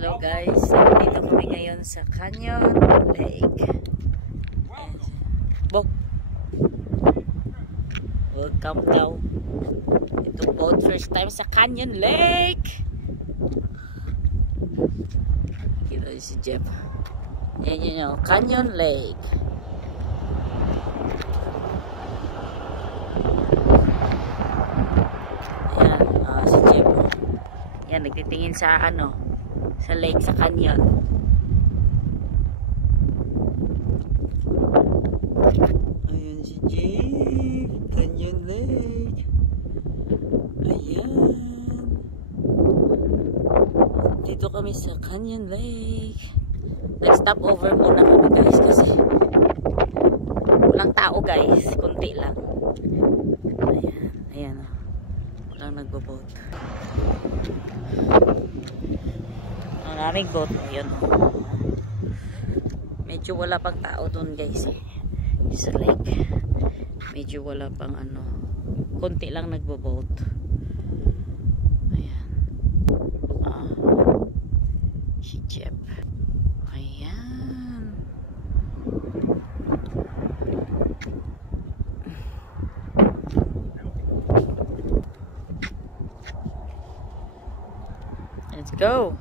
Hello guys, dito kami ngayon sa Canyon Lake. Bok, welcome daw. Ito boat first time sa Canyon Lake. Kita si Jeff. Yan yun, Canyon Lake. Ayan, si Jeff. Yan, nagtitingin sa sa lake, sa canyon. Ayan si Jeff, Canyon Lake. Ayan. Dito kami sa Canyon Lake. Nag-stop over muna kami guys kasi walang tao guys, kunti lang. Ayan, ayan o. Walang nagbo-boat. Maraming boat o, yun o. Medyo wala pang tao dun guys eh. Sa lake. Medyo wala pang kunti lang nagbo-boat. Ayan. Si Jeff. Ayan. Let's go.